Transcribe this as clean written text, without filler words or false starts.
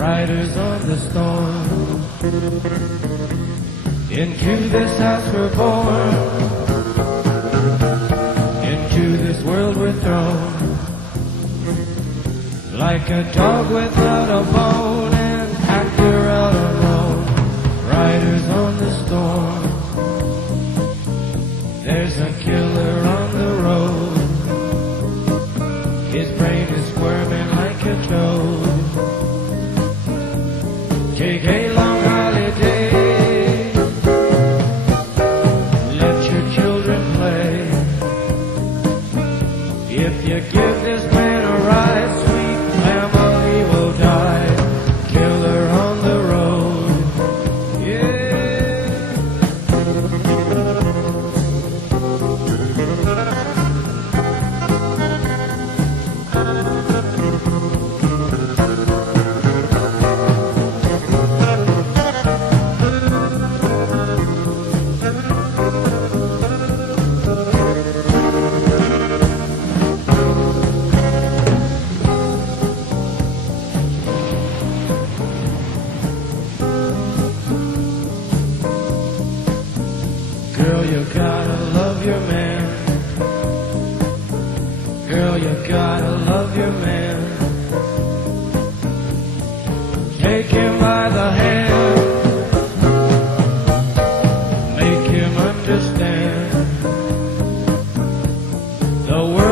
riders on the storm. Into this house we're born, into this world we're thrown, like a dog without a bone, and actor out alone, riders on the storm. There's a killer on the road, his brain is squirming like a toad. Take a long holiday, let your children play. If you give this man a ride, sweet family will die. Killer on the road, yeah. Girl, you gotta love your man. Girl, you gotta love your man. Take him by the hand, make him understand the world